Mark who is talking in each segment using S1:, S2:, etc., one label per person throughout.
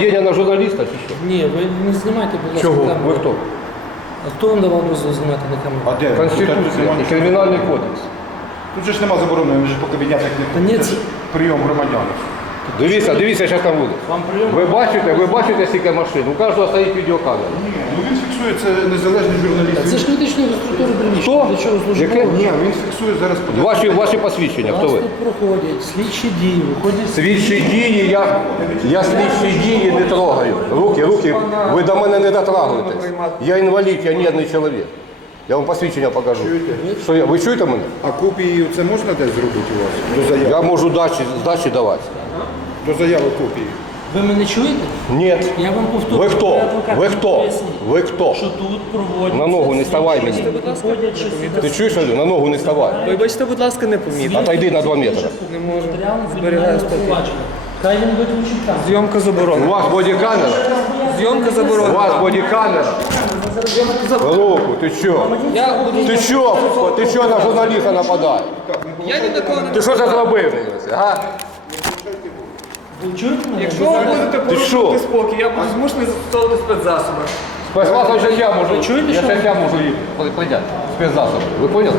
S1: Нападіння на журналіста чи що?
S2: Ні, ви не знімайте, будь ласка,
S1: Чого?
S2: камеру.
S1: Ви хто?
S2: А хто вам давав дозвіл знімати на камеру?
S3: А де? Тут
S1: Конституція
S3: нема
S1: і
S3: нічого.
S1: кримінальний кодекс.
S3: Тут же ж нема заборони, він же по кабінетах
S2: Та
S3: не
S2: ні,
S3: це- прийом громадян.
S1: Дивіться, дивіться, що там буде.
S2: Вам прийом?
S1: Ви бачите, ви бачите скільки машин, у кожного стоїть відеокамера.
S3: Ні, ну він фіксує це незалежний журналіст.
S2: Це ж критичні інфраструктури приміщення.
S1: Хто?
S2: Для чого службово?
S1: Яке?
S3: Ні, він фіксує зараз подивіться.
S1: Ваші, ваші посвідчення, хто
S2: Вас
S1: ви?
S2: тут проходять слідчі дії, виходять
S1: Слідчі дії, я, я слідчі дії не трогаю. Руки, руки, ви до мене не дотрагуєтесь. Я інвалід, я нервний чоловік. Я вам посвідчення покажу. Що я, ви чуєте мене?
S3: А копії це можна десь зробити у вас? До заяви?
S1: Я можу дачі, здачі давати.
S3: До заяви копії.
S2: Ви мене чуєте?
S1: Ні.
S2: Я вам повторю.
S1: Ви хто? Ви хто? Ви хто?
S2: Що тут проводять.
S1: На ногу не ставай мені. Ти чуєш, Алю? на ногу не ставай.
S4: Вибачте, будь ласка, не помітно.
S1: Отойди на 2 метри.
S4: Не можу. Зберігаю
S2: провадження. Хай він виключить камеру.
S4: Зйомка
S1: У
S4: заборонена.
S1: вас бодікамера?
S4: Зйомка
S1: У вас бодікамера? Руку, ти що?
S4: Я.
S1: Ти що? Ти що на журналіста нападаєш?
S4: Я ні на кого не...
S1: Ти що це зробив? Га?
S2: Ви чуєте мене?
S4: Якщо ви будете
S1: що?
S4: порушувати спокій, я буду змушений застосовувати спецзасоби.
S1: Спецзасоб ще я можу.
S2: Ви чуєте,
S1: я
S2: що?
S1: ще я можу їх прийняти. Спецзасоб. Ви поняли?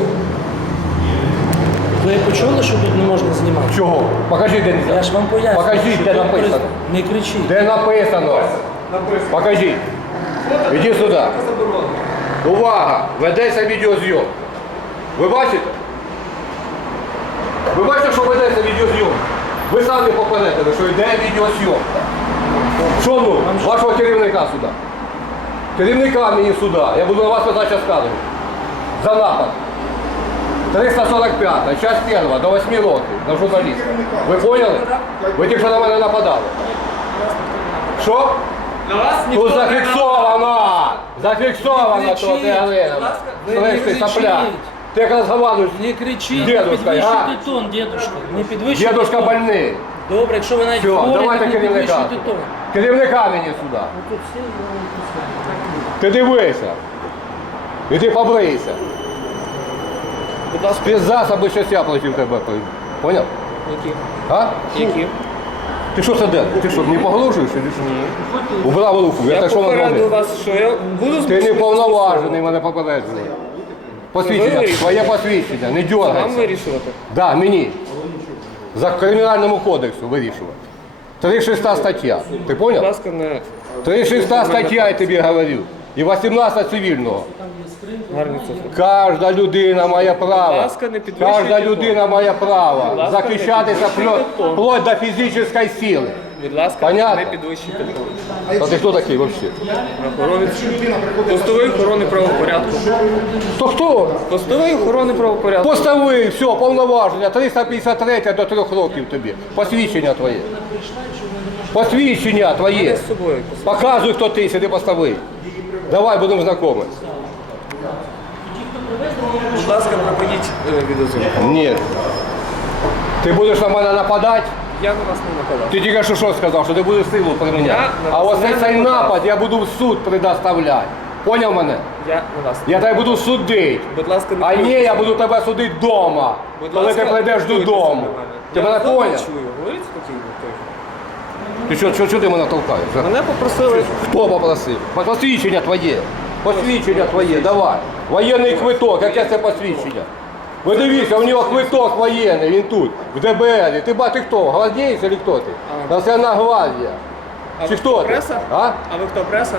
S2: Ви почули, що тут не можна знімати?
S1: Чого? Покажіть, де
S2: Я ж вам поясню.
S1: Покажіть, де написано.
S2: Не кричіть.
S1: Де написано? Покажіть. Іди сюди. Увага! Ведеться відеозйом. Ви бачите? Ви бачите, що ведеться відеозйом? Ви самі попередили, що йде відеозйом. Що ну? Вашого керівника сюди. Керівника мені сюди. Я буду на вас подача скарги. За напад. 345, часть 1, до 8 років, на журналіста. Ви поняли? Ви тільки що на мене нападали. Що?
S4: На вас ніхто
S1: Тут
S4: не
S1: зафіксовано! Зафіксовано
S2: Не
S1: то,
S2: кричіть,
S1: ти Галина.
S4: будь ласка,
S2: ви не
S1: Слышь, ти
S2: кричіть.
S1: сопля. Як розговариваєш,
S2: Не кричіть,
S1: Дедушка,
S2: не підвищуйте
S1: а?
S2: тон, дедушка. Не підвищуйте
S1: дедушка
S2: тон.
S1: больний.
S2: Добре, якщо ви навіть
S1: Все,
S2: хворі,
S1: давайте
S2: то не
S1: керівника.
S2: підвищуйте тон.
S1: Керівника мені сюди. Ти дивися. І ти побрийся.
S4: Будь ласка,
S1: Спецзасоби щось я платив тебе. Поняв?
S4: які?
S1: А?
S4: Які?
S1: Ти що сидиш? Ти що, не поголошуєш? чи що? Убрав руку, я,
S4: Я
S1: так що
S4: попереду вас, що я буду
S1: Ти не
S4: змушений
S1: повноважений мене попереджений. Посвідчення, твоє посвідчення, не
S4: Вам
S1: дергайся.
S4: вирішувати.
S1: Да, мені. За кримінальному кодексу вирішувати. 36 стаття. Ти
S4: Будь
S1: поняв?
S4: ласка, не
S1: 36 стаття, я тобі говорю. І 18 цивільного.
S4: гарні цифри.
S1: Кожна людина має право.
S4: Ласка, не підвищуйте
S1: Кожна людина має право
S4: Будь ласка, не
S1: захищатися
S4: підвищуйте тон.
S1: вплоть до фізичної сили.
S4: Будь ласка,
S1: Понятно.
S4: не підвищуйте тон.
S1: А ти хто такий взагалі?
S4: Охоронець. Постовий охорони правопорядку.
S1: То хто?
S4: Постовий охорони правопорядку.
S1: Постави, все, повноваження, 353 до 3 років тобі. Посвідчення твоє. Посвідчення твоє.
S4: з собою.
S1: Показуй, хто ти, сиди постави. Давай будемо знайомі.
S4: Будь ласка, припиніть е, відеозйомку.
S1: Ні. Ти будеш на мене нападати?
S4: Я на вас не нападав.
S1: Ти тільки що що сказав, що ти будеш силу приміняти.
S4: Я на
S1: А
S4: вас
S1: ось
S4: не
S1: цей
S4: нападав.
S1: напад я буду в суд предоставляти. Поняв мене?
S4: Я на вас.
S1: Я тебе буду судити.
S4: Будь ласка, не
S1: А ні, я буду тебе судити вдома.
S4: Будь
S1: Коли
S4: ласка,
S1: ти прийдеш додому.
S4: на мене.
S1: Ти
S4: Я
S1: мене
S4: вас
S1: поняв?
S4: чую. Говоріть спокійно. тихо.
S1: Ти що, що, що ти мене толкаєш? а?
S4: Мене попросили.
S1: Хто попросив? Посвідчення твоє. Посвідчення твоє, давай. Воєнний квиток, яке це посвідчення? Ви дивіться, у нього квиток воєнний, він тут, в ДБР. Ти ба ти хто? Гвардієць чи хто ти? Національна гвардія.
S4: А
S1: Чи
S4: ви
S1: хто ти?
S4: преса?
S1: А?
S4: А ви хто преса?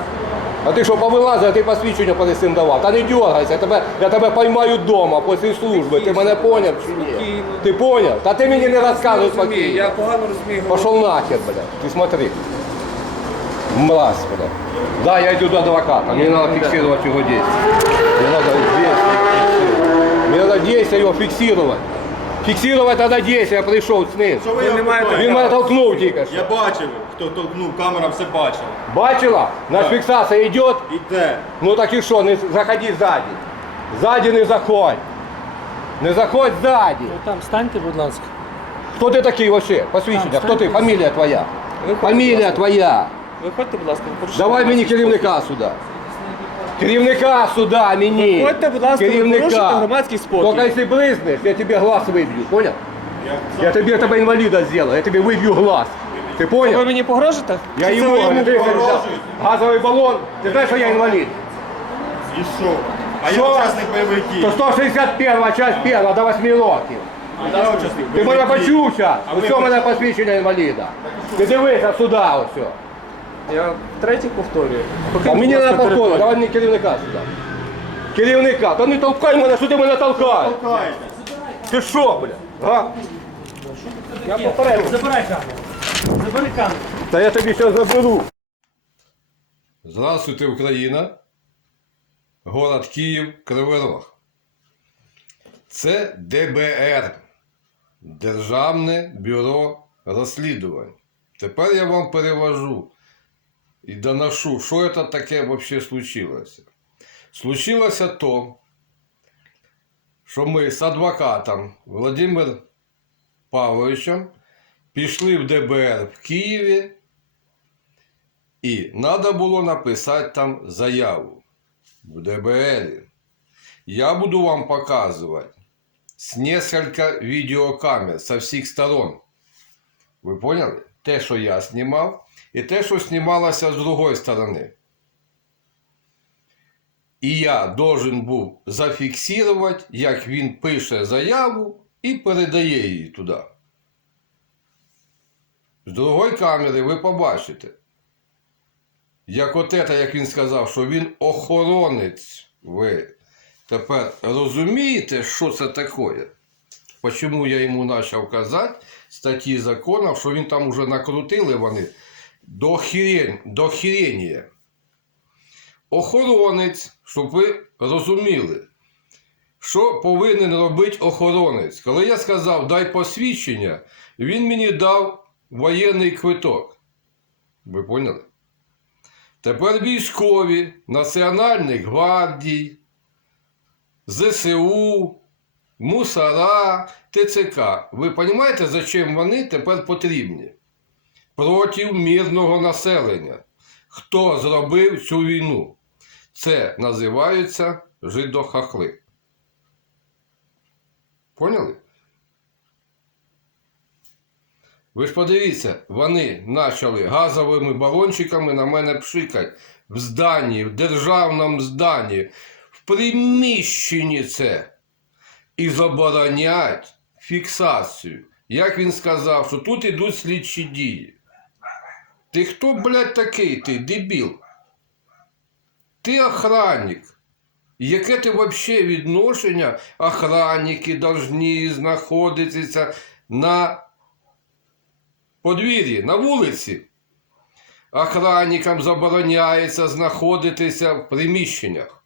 S1: А ти що повилазив, а ти посвідчення перед цим давав. Та не дергайся, я тебе, я тебе поймаю вдома після служби. Ти мене поняв чи ні?
S4: Спокійно.
S1: Ти поняв? Та ти мені не розказуй
S4: Розумію,
S1: спокійно.
S4: Я погано розумію.
S1: Пошел нахер, блядь. Ты смотри. Мразь, блядь. Да, я иду до адвоката. Мне надо фиксировать его действия. Мне надо действия фиксировать. Мне надо действия его фиксировать. Фиксировать надо действия, я прийшов з ним.
S5: Що ви
S4: Ви не
S5: його
S4: маєте
S5: бачите?
S1: Він мене толкнув тільки що.
S5: Я бачив, хто толкнув, камера все бачила.
S1: Бачила? На фіксація йде.
S5: Іде.
S1: Ну так і що, не заходи ззаді. Ззаді не заходь. Не заходь ззаді.
S2: Ну там станьте, будь ласка.
S1: Хто ти такий вообще? Посвідчення. Хто ти? Фамілія твоя.
S4: Виходьте,
S1: Фамілія
S4: будь ласка.
S1: твоя.
S4: Виходьте, будь ласка, не порушуйте.
S1: Давай мені керівника сюди. Керівника сюди, мені.
S4: Виходьте, будь ласка, ви порушуєте громадський спокій.
S1: Тільки якщо бризнеш, я тобі глаз виб'ю, поняв? Я тебе этого инвалида сделаю, я тебе выбью глаз. Ты
S4: Ви
S1: понял?
S4: мені погрожите?
S1: Я
S4: Чи це
S1: ему,
S4: ви йому
S1: ты
S4: погрожуєте?
S1: взял газовый баллон. Ты знаешь, что я инвалид?
S5: І що? А я
S1: Що?
S5: учасник бойових дій.
S1: То 161 часть 1 до 8 років.
S5: А я учасник
S1: Ти мене
S5: бойових дій.
S1: почув зараз?
S5: А ви
S1: Ось мене посвідчення інваліда. Ти дивися сюди ось.
S4: Я третій повторюю.
S1: А мені не повторювати, давай мені керівника сюди. Керівника, та не толкай мене, що ти мене толкаєш? Ти що, бля? А?
S4: Я попередив.
S2: Забирай камеру. Забери камеру.
S1: Та я тобі зараз заберу. Здравствуйте, Україна. Город Київ, Кривий Рог. Це ДБР. Державне бюро розслідувань. Тепер я вам перевожу і доношу, що це таке взагалі случилося. Случилося то, що ми з адвокатом Владимиром Павловичем пішли в ДБР в Києві, і треба було написати там заяву в ДБР. Я буду вам показувати з несколько відеокамер со всіх сторон. Ви поняли? Те, що я знімав, і те, що знімалося з другої сторони. І я должен був зафіксувати, як він пише заяву і передає її туди. З другої камери ви побачите, як от це, як він сказав, що він охоронець. Ви тепер розумієте, що це таке? Почому я йому почав казати статті законів, що він там уже накрутили вони до, хірень, до хірення. Охоронець, щоб ви розуміли, що повинен робити охоронець. Коли я сказав, дай посвідчення, він мені дав воєнний квиток. Ви поняли? Тепер військові Національних гвардій, ЗСУ, Мусора, ТЦК. Ви розумієте, за чим вони тепер потрібні? Проти мирного населення. Хто зробив цю війну? Це називаються жидохахли. Поняли? Ви ж подивіться, вони почали газовими балончиками на мене пшикати в зданні, в державному зданні, в приміщенні це. І заборонять фіксацію. Як він сказав, що тут ідуть слідчі дії. Ти хто, блядь, такий ти, дебіл? Ти охранник. Яке ти взагалі відношення охранники повинні знаходитися на подвір'ї, на вулиці? Охранникам забороняється знаходитися в приміщеннях.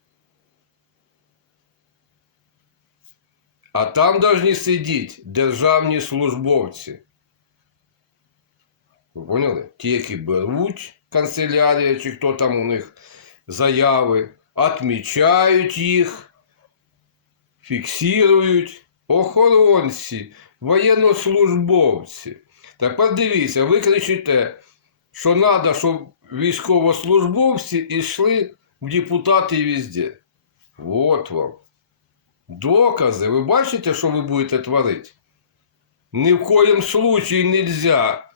S1: А там повинні сидіти державні службовці. Ви поняли? Ті, які беруть канцелярія, чи хто там у них заяви, відмічають їх, фіксують охоронці, воєннослужбовці. Тепер дивіться, ви кричите, що треба, щоб військовослужбовці йшли в депутати везде. От вам. Докази. Ви бачите, що ви будете творити? Ні в коєм случаї нельзя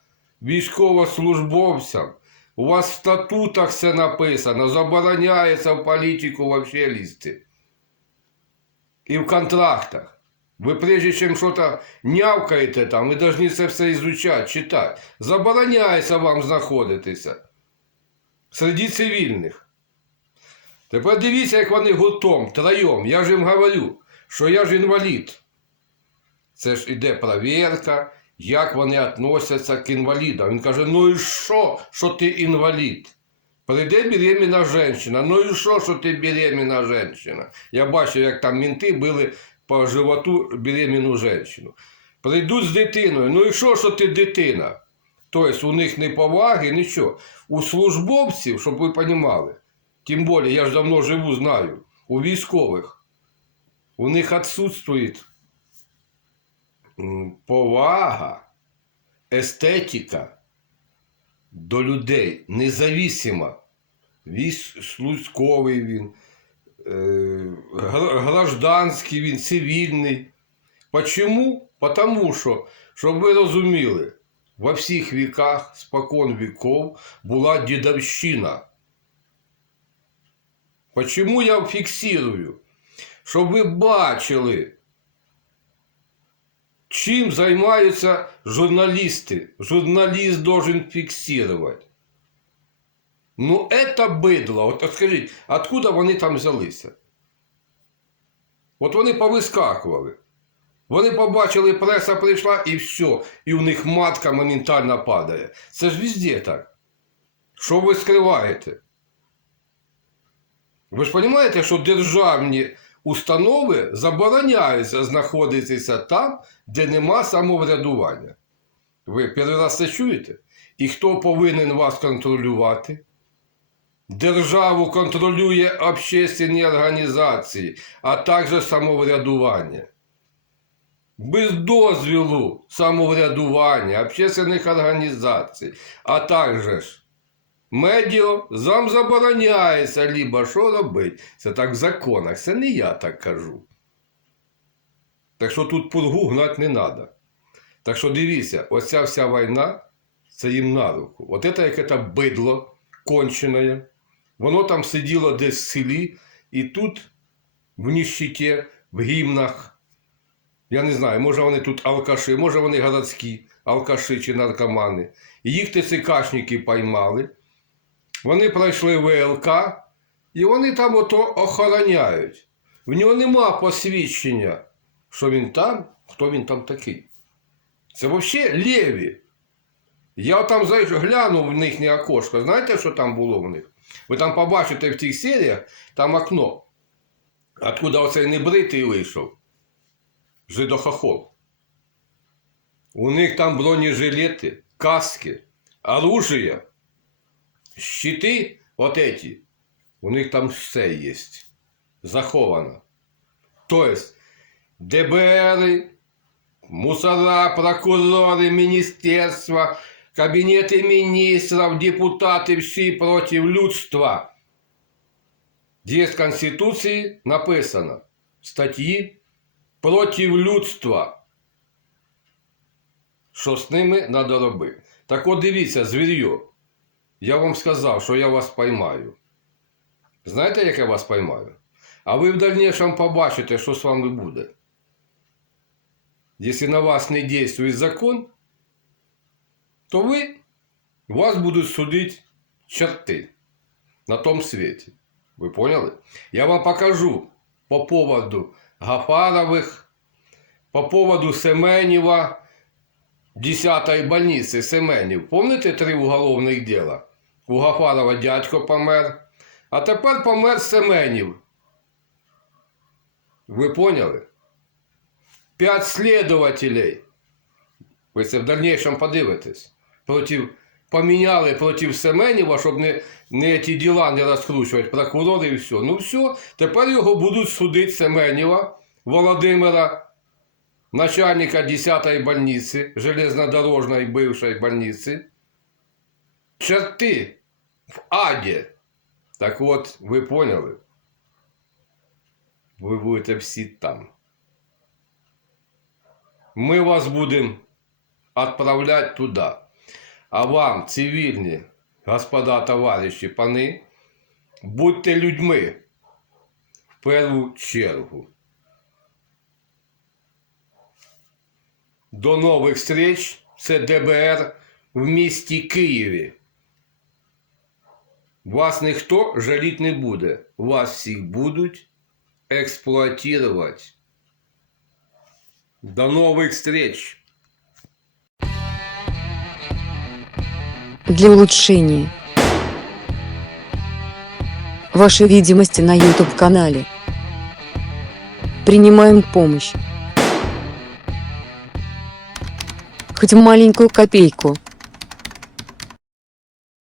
S1: військовослужбовцям. У вас в статутах все написано, забороняється в політику вообще лізти. І в контрактах. Ви прежде чим щось нявкаєте там, ви повинні це все ізучати, читати. Забороняється вам знаходитися серед цивільних. Тепер дивіться, як вони гуртом, троєм. Я ж їм говорю, що я ж інвалід. Це ж іде перевірка, як вони відносяться к інвалідам. Він каже: ну і що, що ти інвалід? Прийде беременна жінка. Ну і що, що ти беременна жінка? Я бачив, як там мінти били по животу беременну жінку. Прийдуть з дитиною. Ну і що, що ти дитина? Тобто у них не поваги, нічого. У службовців, щоб ви розуміли, тим більше, я ж давно живу, знаю, у військових, у них відсутствує м, повага, естетика до людей, независимо. Військовий він, е, гра- гражданський він, цивільний. Почему? Потому що, щоб ви розуміли, во всіх віках, спокон віков, була дідовщина. Почему я фіксирую? Щоб ви бачили, чим займаються журналісти. Журналіст должен фіксувати. Ну, это бидло. От скажіть, откуда вони там взялися? От вони повискакували. Вони побачили, преса прийшла і все. І в них матка моментально падає. Це ж везде так. Що ви скриваєте? Ви ж розумієте, що державні установи забороняються знаходитися там, де нема самоврядування. Ви перший раз це чуєте? І хто повинен вас контролювати? Державу контролює общественні організації, а також самоврядування. Без дозвілу самоврядування общественних організацій, а також медіа зам забороняється, либо що робити. Це так в законах, це не я так кажу. Так що тут пургу гнати не треба. Так що дивіться, оця вся війна це їм на руку. От це яке то бидло кончене. Воно там сиділо десь в селі, і тут в ніщиті, в гімнах. Я не знаю, може вони тут алкаші, може вони городські алкаші чи наркомани. І їх ТЦКшники поймали. Вони пройшли ВЛК, і вони там ото охороняють. В нього нема посвідчення, що він там, хто він там такий. Це взагалі лєві. Я там глянув в їхнє окошко. Знаєте, що там було в них? Ви там побачите в тих серіях, там окно. Откуда оцей небритий вийшов? Жидохохол. У них там бронежилети, каски, оружие, щити, от эти. У них там все є. Заховано. Тобто, ДБР, мусора, прокурори, міністерства, кабінети міністрів, депутати всі проти людства. Де в Конституції написано статті проти людства. Що з ними треба робити? Так от дивіться, звір'ю. Я вам сказав, що я вас поймаю. Знаєте, як я вас поймаю? А ви в дальнішому побачите, що з вами буде. Якщо на вас не дійствує закон, то ви, вас будуть судити черти на том світі. Ви поняли? Я вам покажу по поводу Гафаровых, по поводу Семенева, 10-й больницы Семенів. Помните три уголовних діла? У Гафарова дядько помер, а тепер помер Семенів. Ви поняли? П'ять слідувателей. Ви це в дальнейшем подивитесь. Против, поміняли проти Семенєва, щоб не, не ті діла не розкручувати, прокурори і все. Ну все, тепер його будуть судити Семенєва, Володимира, начальника 10-ї больниці, железнодорожної бившої больниці. Черти в аді. Так от, ви поняли? Ви будете всі там. Ми вас будемо відправляти туди. А вам, цивільні, господа, товариші, пани, будьте людьми в першу чергу. До нових встреч. Це ДБР в місті Києві. Вас ніхто жаліти не буде. Вас всіх будуть експлуатувати. До новых встреч!
S6: для улучшения вашей видимости на YouTube-канале. Принимаем помощь. Хоть маленькую копейку.